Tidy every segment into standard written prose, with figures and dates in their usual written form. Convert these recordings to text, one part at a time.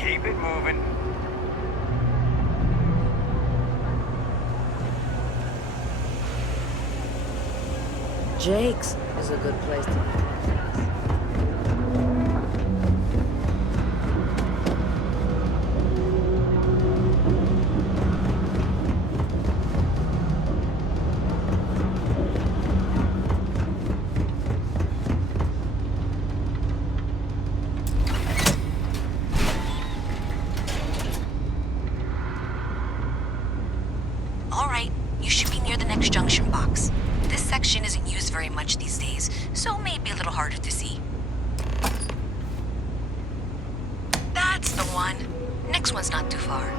Keep it moving. Jake's is a good place to be. Alright, you should be near the next junction box. This section isn't used very much these days, so it may be a little harder to see. That's the one. Next one's not too far.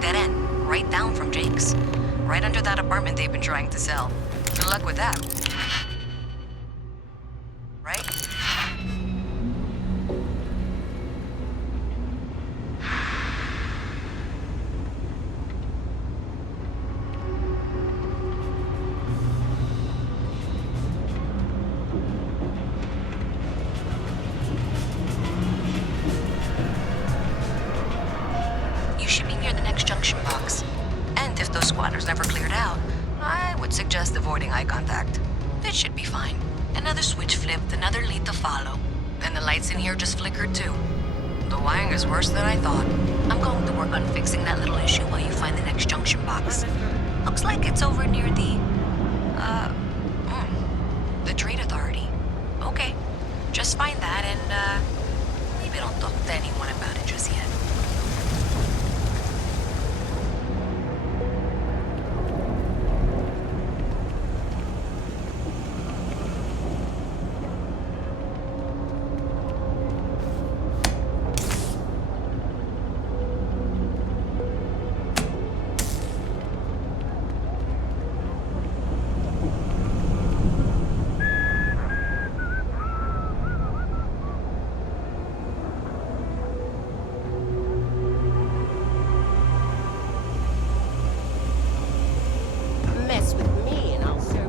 Dead end, right down from Jake's. Right under that apartment they've been trying to sell. Good luck with that. Right? You should be near the next junction box. And if those squatters never cleared out, I would suggest avoiding eye contact. That should be fine. Another switch flipped, another lead to follow. And the lights in here just flickered too. The wiring is worse than I thought. I'm going to work on fixing that little issue while you find the next junction box. Looks like it's over near the Trade Authority. Okay, just find that and, maybe don't talk to anyone about it just yet. Mess with me and I'll serve you.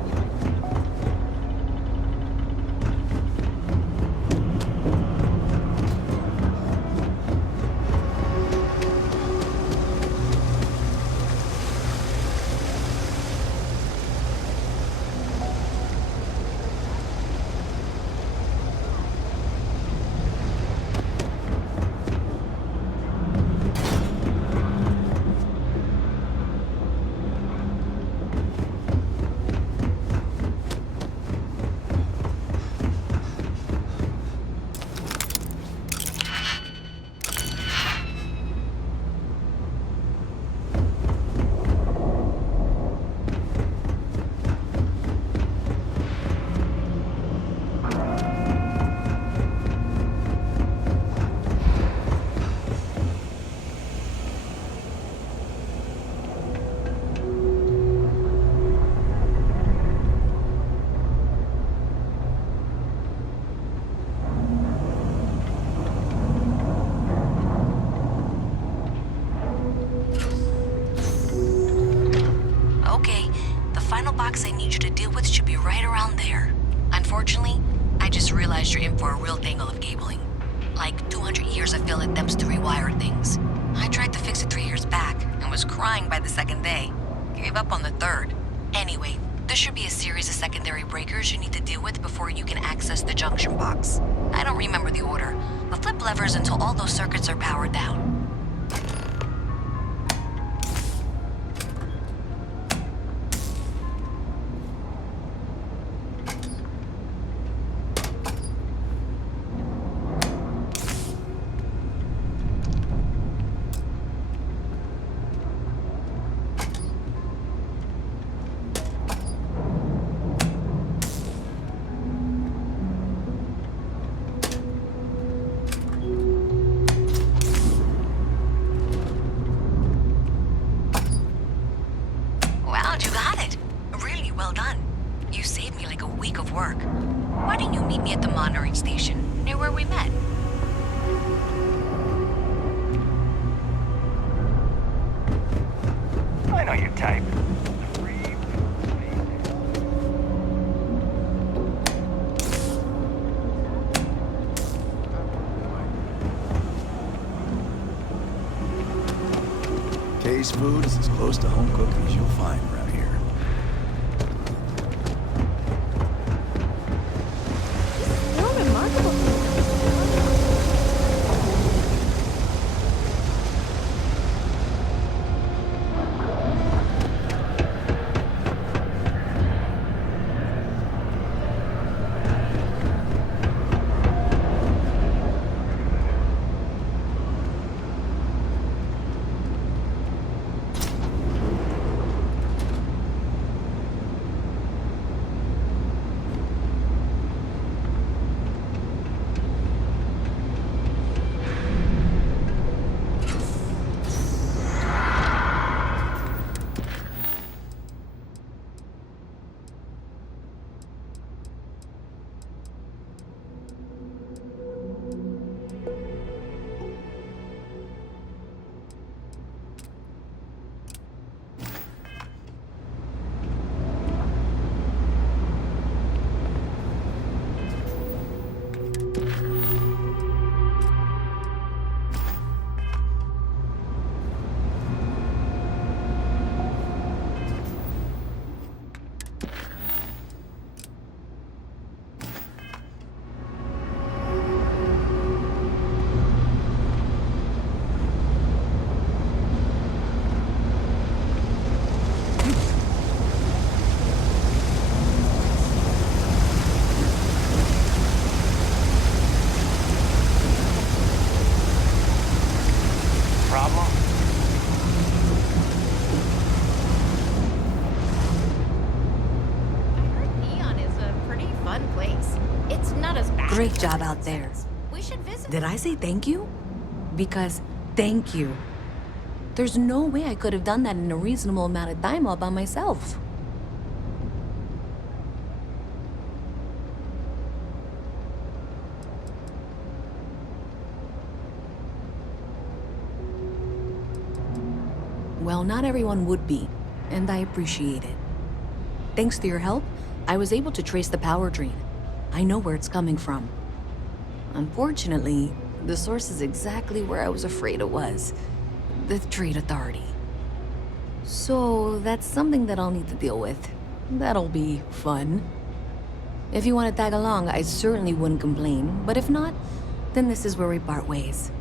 Okay, the final box I need you to deal with should be right around there. Unfortunately, I just realized you're in for a real tangle of cabling. Like 200 years of fill attempts to rewire things. I tried to fix it 3 years back and was crying by the second day. Gave up on the third. Anyway, there should be a series of secondary breakers you need to deal with before you can access the junction box. I don't remember the order, but flip levers until all those circuits are powered down. Kay's food is as close to home cooking as you'll find around here. No remarkable thing. Problem? I heard Neon is a pretty fun place. It's not as bad. Great as job everyone out there. says. We should visit. Did I say thank you? Because thank you. There's no way I could have done that in a reasonable amount of time all by myself. Well, not everyone would be, and I appreciate it. Thanks to your help, I was able to trace the power drain. I know where it's coming from. Unfortunately, the source is exactly where I was afraid it was. The Trade Authority. So that's something that I'll need to deal with. That'll be fun. If you want to tag along, I certainly wouldn't complain, but if not, then this is where we part ways.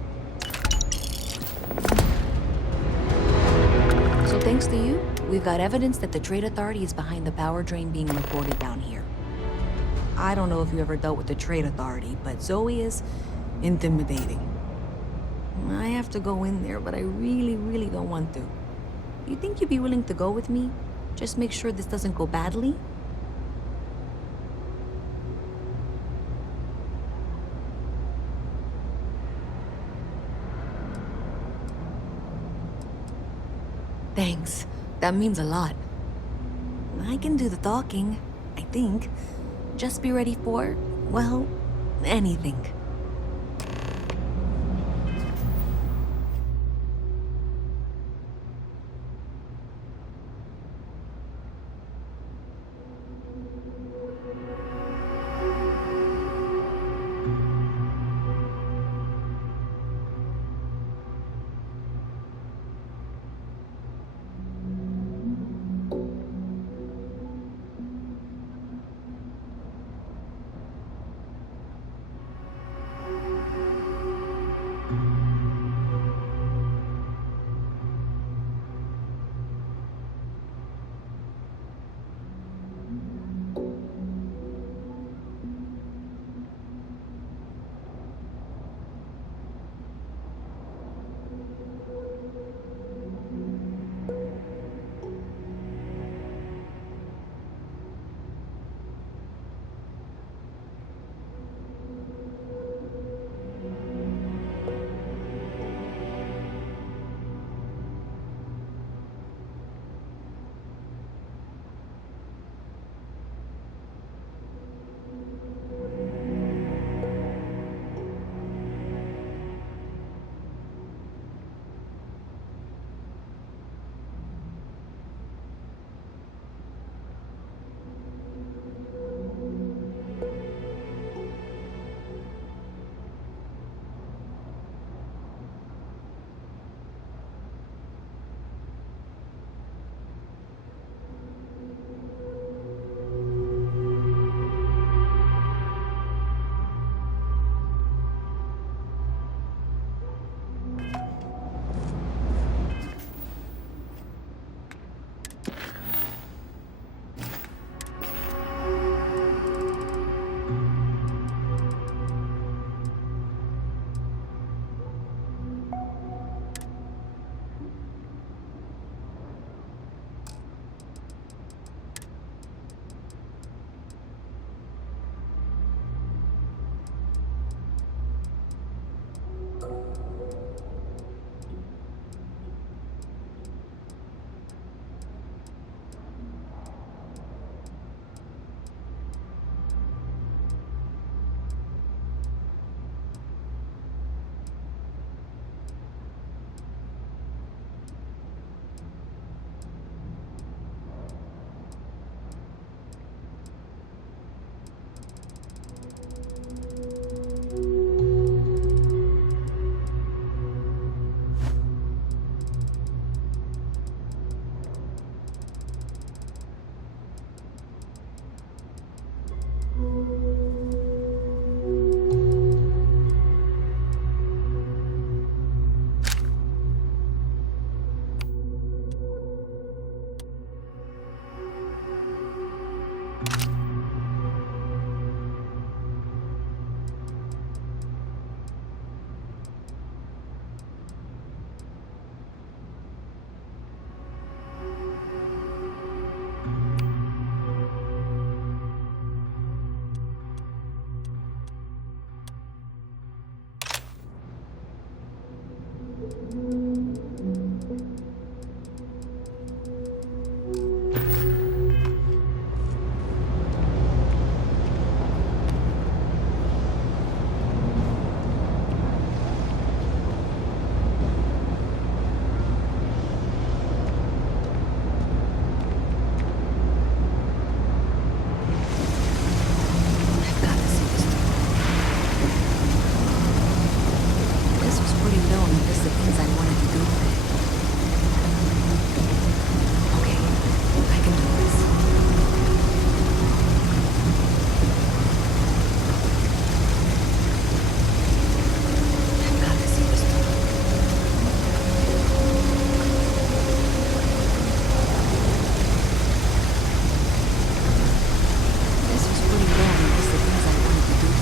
So thanks to you, we've got evidence that the Trade Authority is behind the power drain being reported down here. I don't know if you ever dealt with the Trade Authority, but Zoe is intimidating. I have to go in there, but I really don't want to. You think you'd be willing to go with me? Just make sure this doesn't go badly? Thanks. That means a lot. I can do the talking, I think. Just be ready for, well, anything. This was pretty low on the list of things I wanted to do with it. Okay, I can do this. I've got to see this through. This was pretty low on the list of things I wanted to do with it.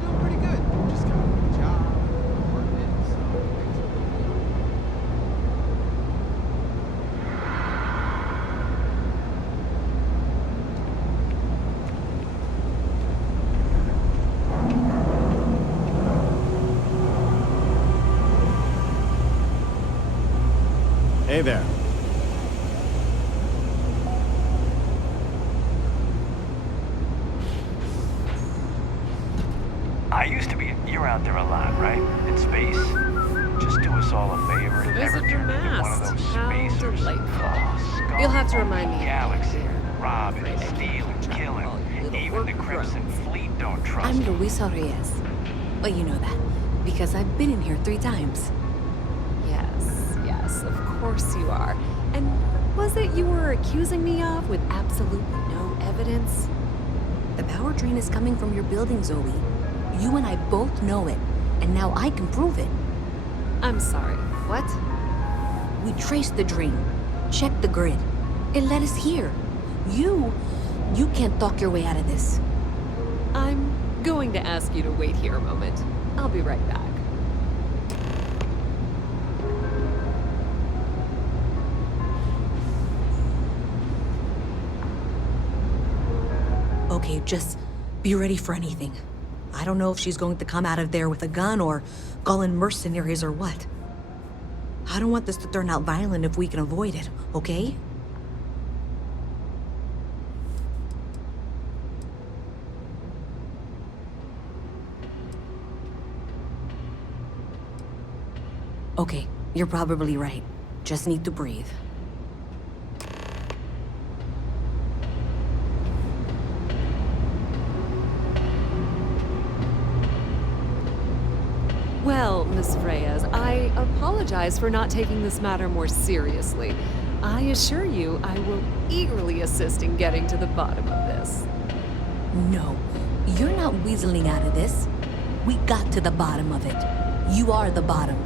Doing pretty good. Just got a new job, working, so things are looking up. Hey there. I used to be. You're out there a lot, right? In space. Just do us all a favor and never Visit your turn into one of mast. those How spacers. delightful. Oh, You'll have to scum remind on the me. Galaxy, Dear. robbing, Afraid I can't stealing, track killing. all your little Even the work Crimson drones. Fleet don't trust I'm them. Luisa Reyes. Well, you know that, because I've been in here 3 times. Yes, of course you are. And what was it you were accusing me of with absolutely no evidence? The power drain is coming from your building, Zoe. You and I both know it, and now I can prove it. I'm sorry, what? We traced the drain, checked the grid. It led us here. You can't talk your way out of this. I'm going to ask you to wait here a moment. I'll be right back. Okay, just be ready for anything. I don't know if she's going to come out of there with a gun or call in mercenaries or what. I don't want this to turn out violent if we can avoid it, okay? Okay, you're probably right. Just need to breathe. Well, Miss Reyes, I apologize for not taking this matter more seriously. I assure you I will eagerly assist in getting to the bottom of this. No, you're not weaseling out of this. We got to the bottom of it. You are the bottom.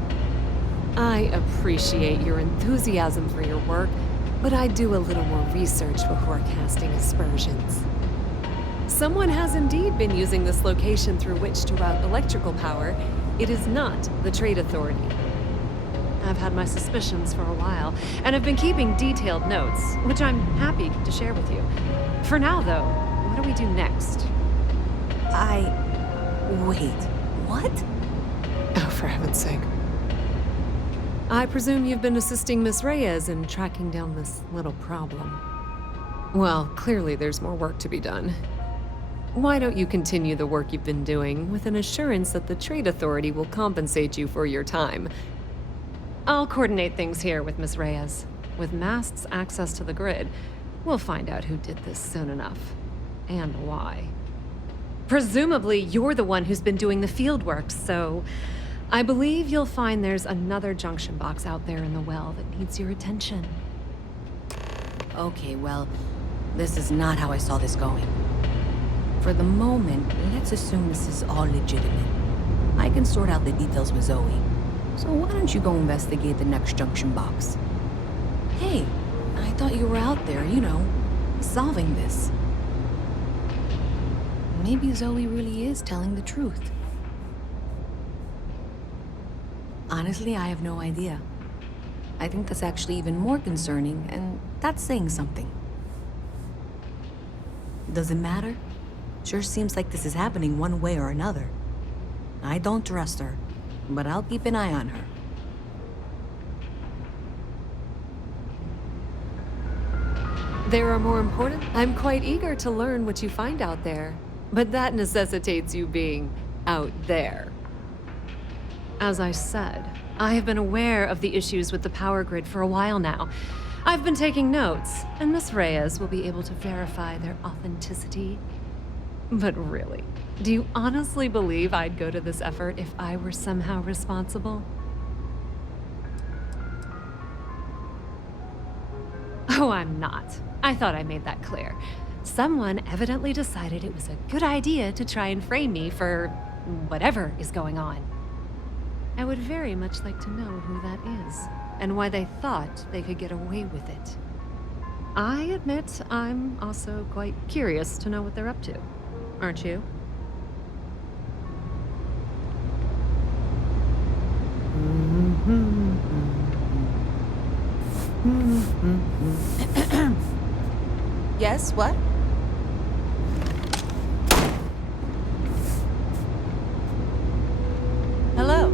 I appreciate your enthusiasm for your work, but I do a little more research before casting aspersions. Someone has indeed been using this location through which to route electrical power. It is not the Trade Authority. I've had my suspicions for a while, and have been keeping detailed notes, which I'm happy to share with you. For now, though, what do we do next? Wait, what? Oh, for heaven's sake. I presume you've been assisting Miss Reyes in tracking down this little problem. Well, clearly there's more work to be done. Why don't you continue the work you've been doing with an assurance that the Trade Authority will compensate you for your time? I'll coordinate things here with Miss Reyes. With Mast's access to the grid, we'll find out who did this soon enough. And why. Presumably, you're the one who's been doing the field work, so I believe you'll find there's another junction box out there in the well that needs your attention. Okay, well, this is not how I saw this going. For the moment, let's assume this is all legitimate. I can sort out the details with Zoe. So why don't you go investigate the next junction box? Hey, I thought you were out there, solving this. Maybe Zoe really is telling the truth. Honestly, I have no idea. I think that's actually even more concerning, and that's saying something. Does it matter? Sure seems like this is happening one way or another. I don't trust her, but I'll keep an eye on her. There are more important. I'm quite eager to learn what you find out there, but that necessitates you being out there. As I said, I have been aware of the issues with the power grid for a while now. I've been taking notes, and Miss Reyes will be able to verify their authenticity. But really, do you honestly believe I'd go to this effort if I were somehow responsible? Oh, I'm not. I thought I made that clear. Someone evidently decided it was a good idea to try and frame me for whatever is going on. I would very much like to know who that is, and why they thought they could get away with it. I admit I'm also quite curious to know what they're up to. Aren't you? Yes, what? Hello.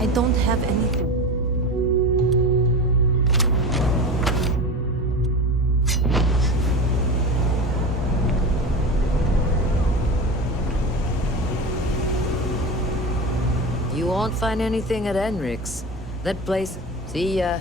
I don't have anything. You won't find anything at Enric's. That place... See ya.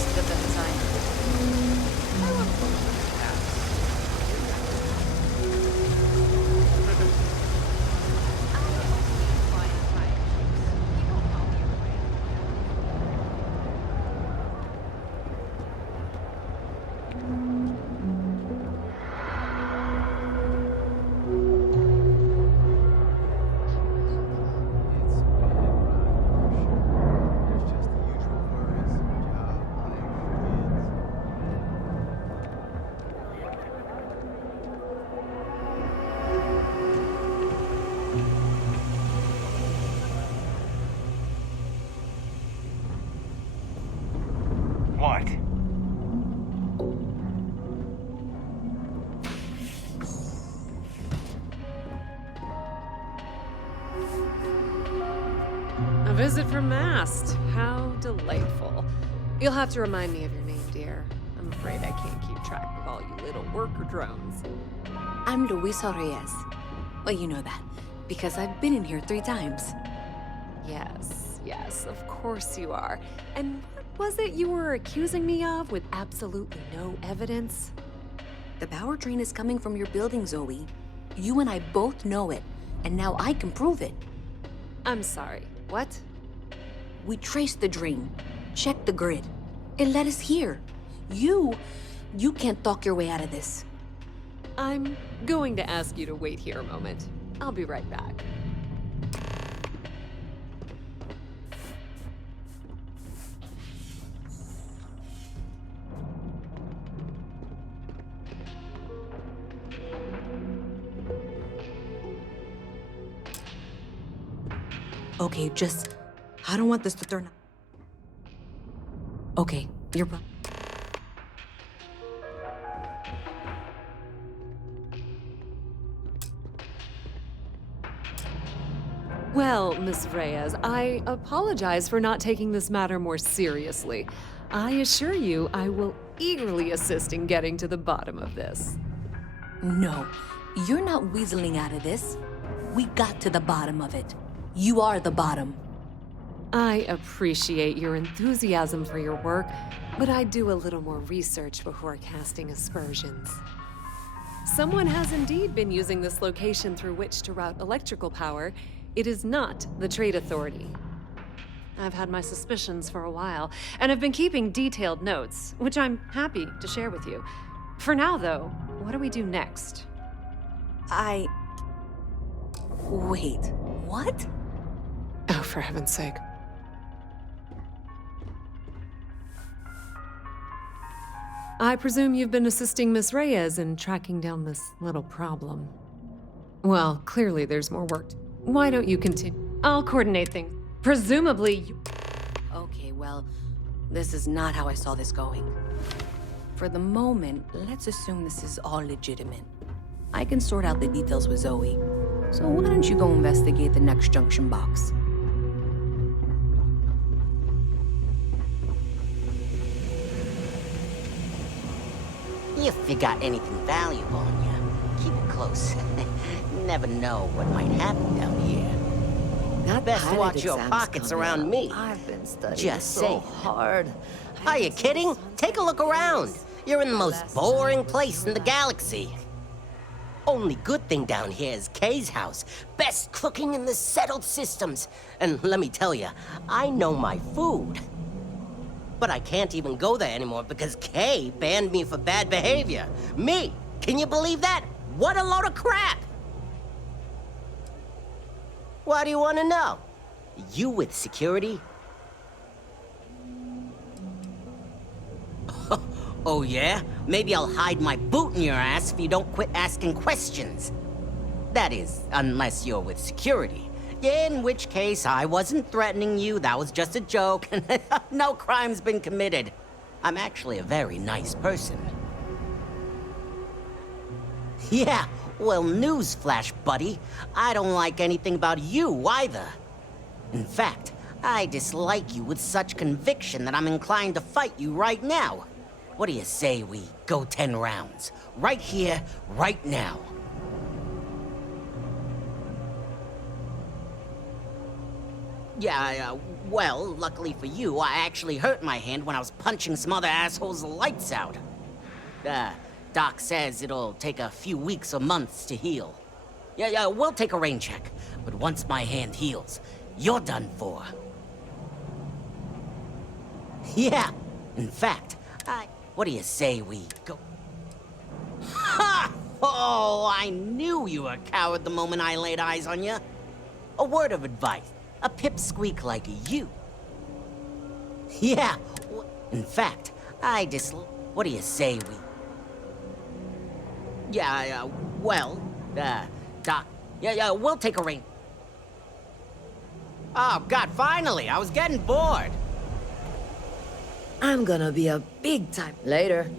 must have been time. It's been rough, for sure. There's just the usual worries, job, life, kids. What? A visit from Mast. How delightful. You'll have to remind me of your name, dear. I'm afraid I can't keep track of all you little worker drones. I'm Luisa Reyes. Well, you know that, because I've been in here 3 times. Yes, of course you are. And what was it you were accusing me of with absolutely no evidence? The power drain is coming from your building, Zoe. You and I both know it, and now I can prove it. I'm sorry, what? We traced the drain, checked the grid. It led us here. You can't talk your way out of this. I'm going to ask you to wait here a moment. I'll be right back. Okay, I don't want this to turn. Okay, you're. Well, Miss Reyes, I apologize for not taking this matter more seriously. I assure you I will eagerly assist in getting to the bottom of this. No, you're not weaseling out of this. We got to the bottom of it. You are the bottom. I appreciate your enthusiasm for your work, but I'd do a little more research before casting aspersions. Someone has indeed been using this location through which to route electrical power. It is not the Trade Authority. I've had my suspicions for a while, and have been keeping detailed notes, which I'm happy to share with you. For now, though, what do we do next? Wait, what? Oh, for heaven's sake. I presume you've been assisting Miss Reyes in tracking down this little problem. Well, clearly there's more work. Why don't you continue? I'll coordinate things. Presumably you... Okay, well, this is not how I saw this going. For the moment, let's assume this is all legitimate. I can sort out the details with Zoe. So why don't you go investigate the next junction box? If you got anything valuable on you, keep it close. Never know what might happen down here. That Best pilot watch your exam's pockets coming around up. me. I've been studying Just so saying. hard. Are you kidding? Take a look around. You're in the most boring place in the galaxy. Only good thing down here is Kay's house. Best cooking in the settled systems. And let me tell you, I know my food. But I can't even go there anymore because Kay banned me for bad behavior. Me! Can you believe that? What a load of crap! What do you want to know? You with security? Oh yeah? Maybe I'll hide my boot in your ass if you don't quit asking questions. That is, unless you're with security. In which case, I wasn't threatening you, that was just a joke, and no crime's been committed. I'm actually a very nice person. Yeah, well, newsflash, buddy. I don't like anything about you either. In fact, I dislike you with such conviction that I'm inclined to fight you right now. What do you say we go 10 rounds? Right here, right now. Yeah, well, luckily for you, I actually hurt my hand when I was punching some other assholes' lights out. Doc says it'll take a few weeks or months to heal. Yeah, we'll take a rain check. But once my hand heals, you're done for. Yeah, in fact, what do you say we go... Ha! Oh, I knew you were a coward the moment I laid eyes on you. A word of advice, a pipsqueak like you. Yeah, in fact, what do you say we... Yeah, well, Doc... Yeah, we'll take a rain... Oh, God, finally! I was getting bored! I'm gonna be a big time later.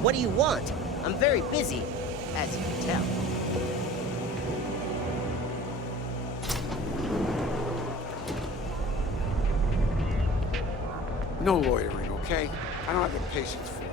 What do you want? I'm very busy, as you can tell. No loitering, okay? I don't have the patience for it.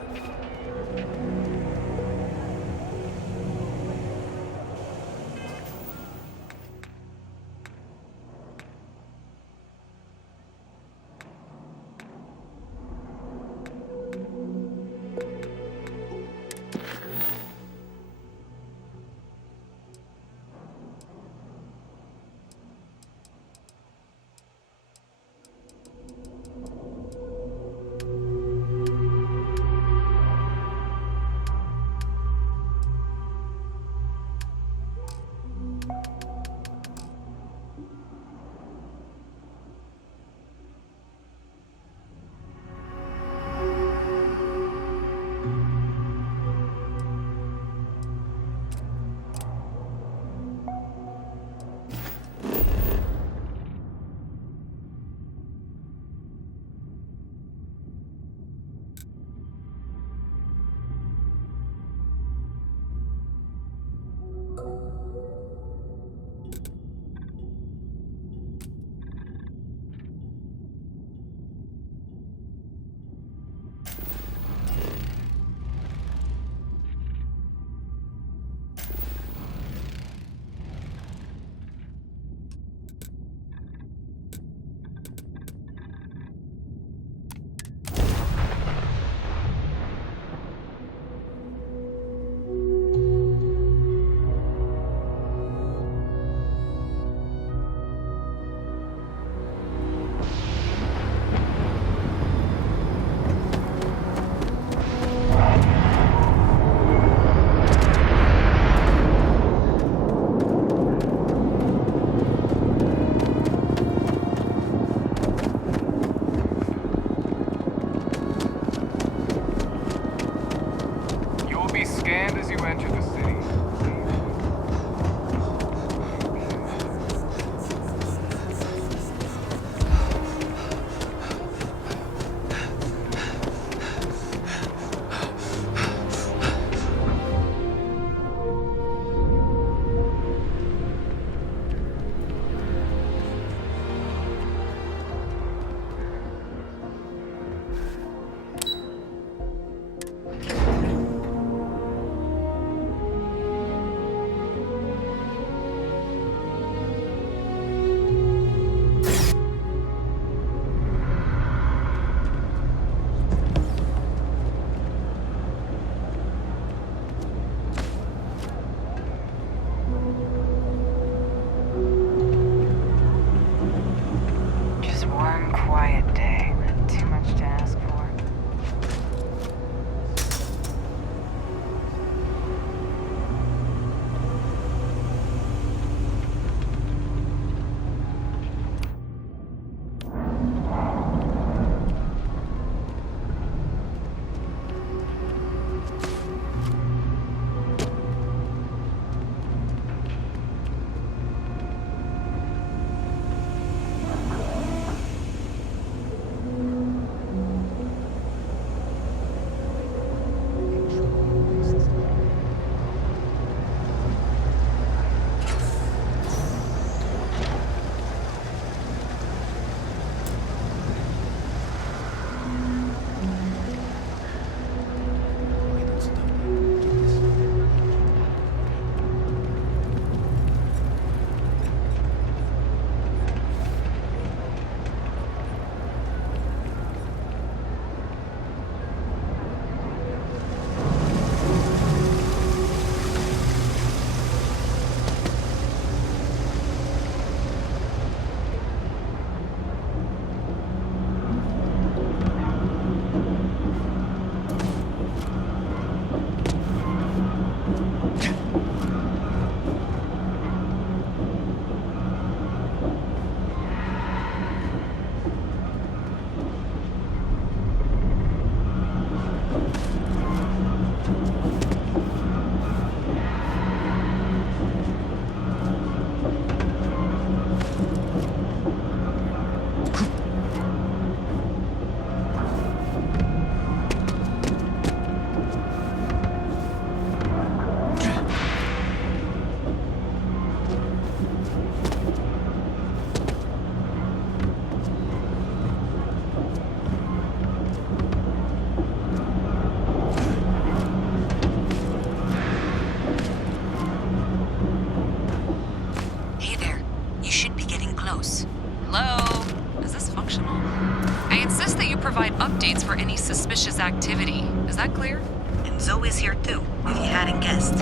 activity. Is that clear? And Zoe's here too, if you hadn't guessed.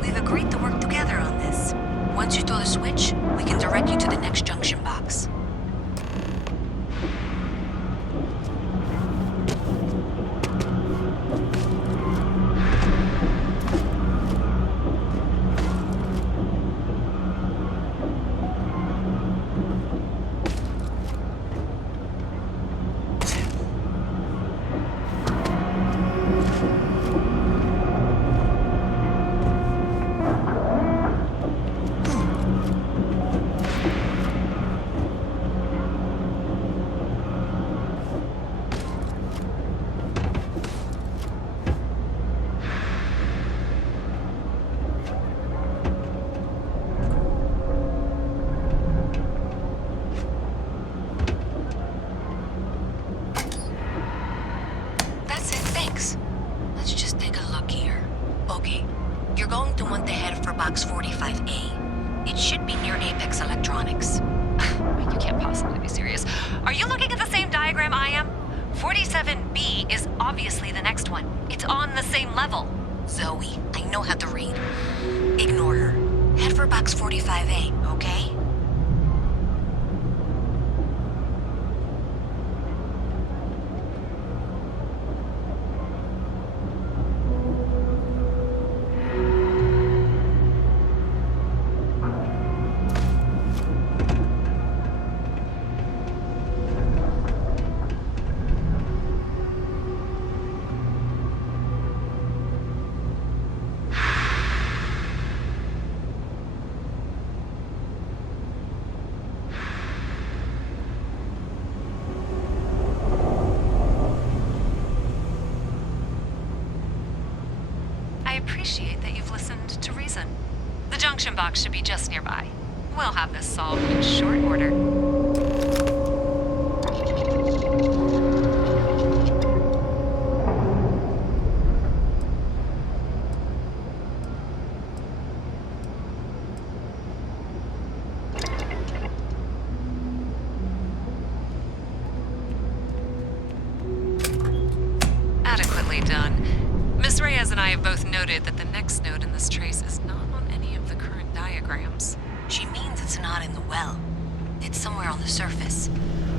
We've agreed to work together on this. Once you throw the switch, we can direct you to the next junction box. That's it, thanks. Let's just take a look here. Okay, you're going to want to head for box 45A. It should be near Apex Electronics. You can't possibly be serious. Are you looking at the same diagram I am? 47B is obviously the next one. It's on the same level. Zoe, I know how to read. Ignore her. Head for box 45A, okay? I appreciate that you've listened to reason. The junction box should be just nearby. We'll have this solved in short order. Adequately done. Miss Reyes and I have both noted that the next node in this trace is not on any of the current diagrams. She means it's not in the well. It's somewhere on the surface,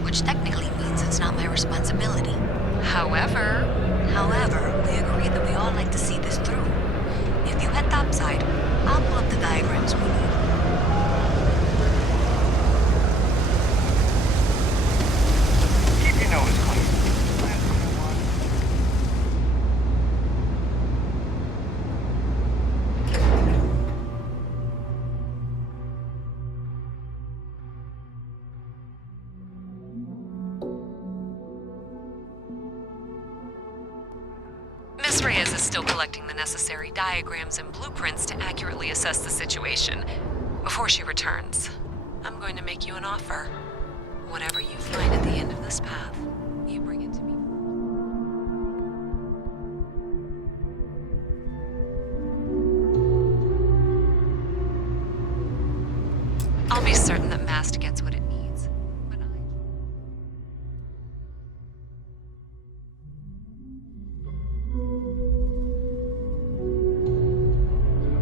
which technically means it's not my responsibility. However, We agreed that we all like to see this through. If you head topside, I'll pull up the diagrams we need. Keep your nose clean. Miss Reyes is still collecting the necessary diagrams and blueprints to accurately assess the situation. Before she returns, I'm going to make you an offer. Whatever you find at the end of this path, you bring it to me. I'll be certain that Mast gets what it needs. But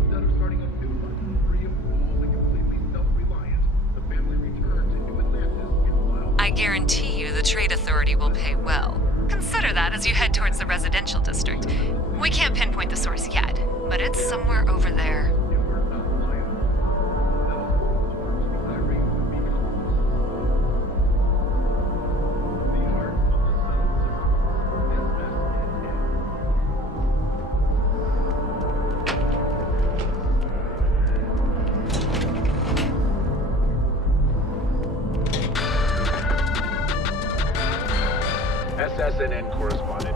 Instead of starting a new one, free of rules and completely self-reliant, the family returned to New Atlantis in wild. I guarantee you the Trade Authority will pay well. Consider that as you head towards the residential district. We can't pinpoint the source yet, but it's somewhere over there. SSNN correspondent.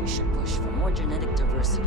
We should push for more genetic diversity.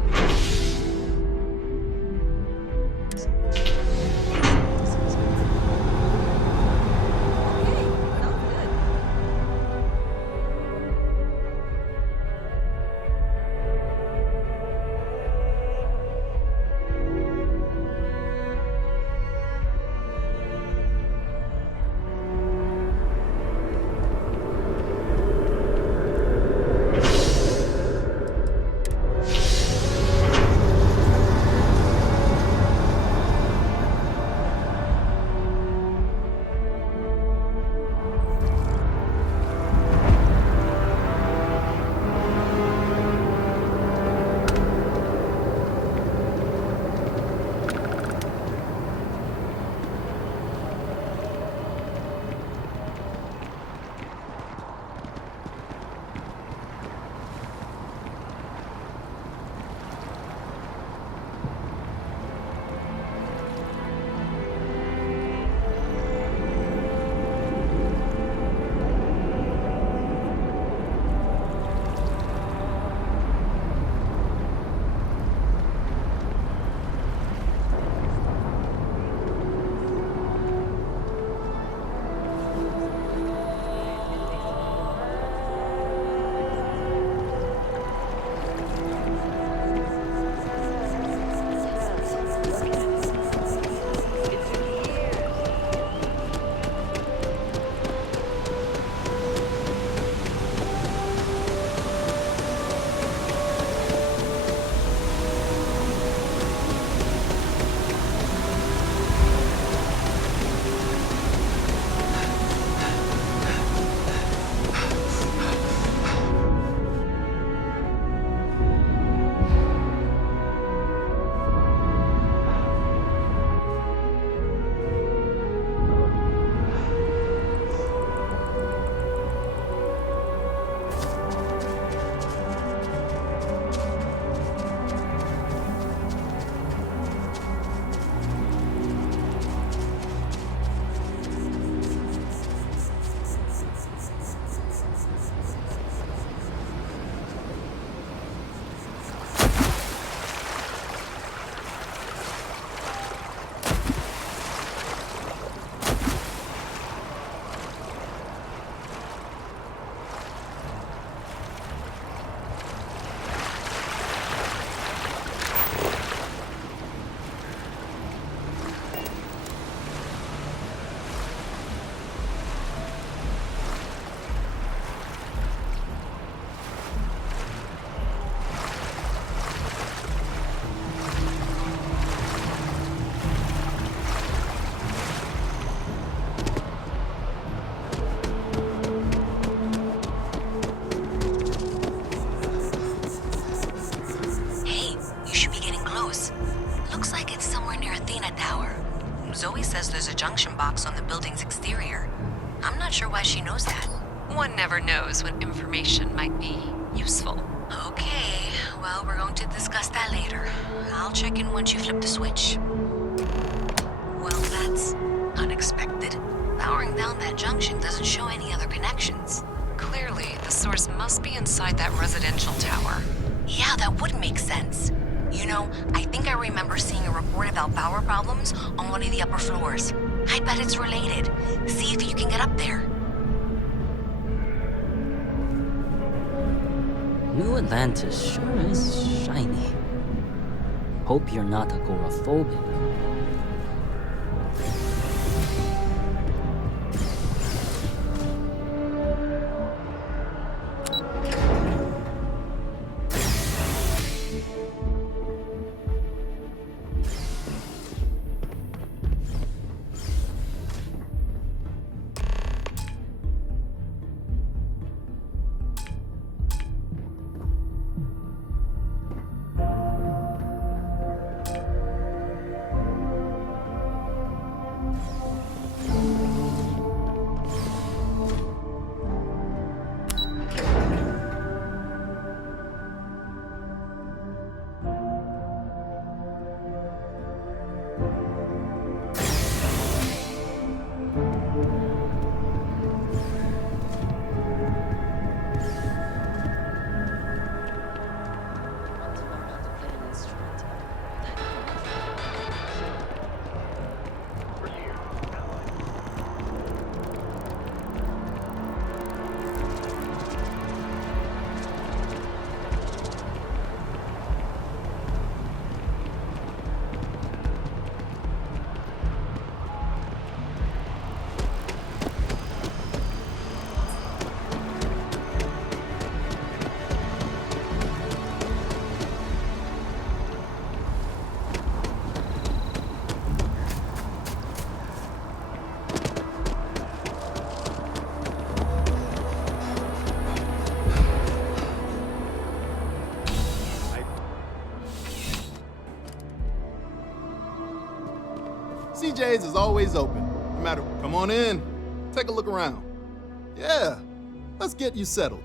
there's a junction box on the building's exterior. I'm not sure why she knows that. One never knows what information might be useful. Okay, well, we're going to discuss that later. I'll check in once you flip the switch. Well, that's unexpected. Powering down that junction doesn't show any other connections. Clearly, the source must be inside that residential tower. Yeah, that would make sense. You know, I think I remember seeing a report about power problems on one of the upper floors. I bet it's related. See if you can get up there. New Atlantis sure is shiny. Hope you're not agoraphobic. CJ's is always open. No matter, come on in. Take a look around. Yeah, let's get you settled.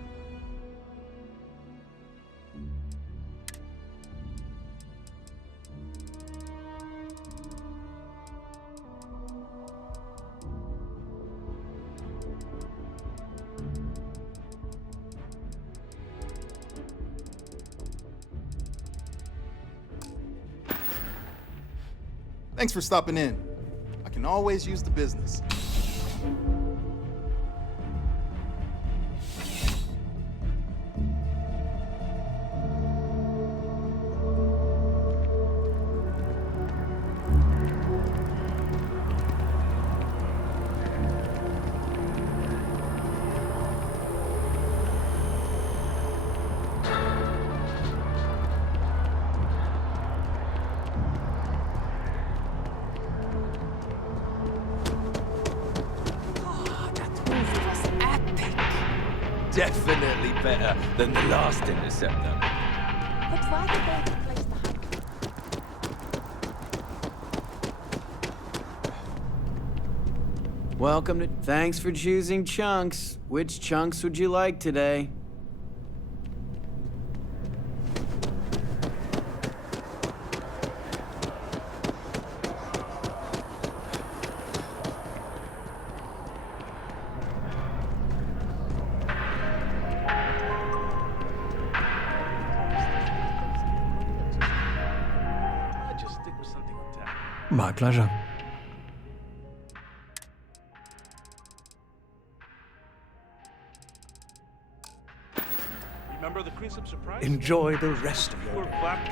Thanks for stopping in. I can always use the business. Definitely better than the last interceptor. But why did they replace the Welcome to... Thanks for choosing Chunks. Which chunks would you like today? I'd just stick with something on tap. My pleasure. Remember the Crescent surprise? Enjoy the rest of your We're day. back.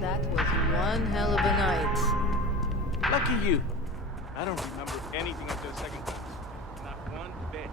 That was one hell of a night. Lucky you. I don't remember anything after the second class. Not one bit.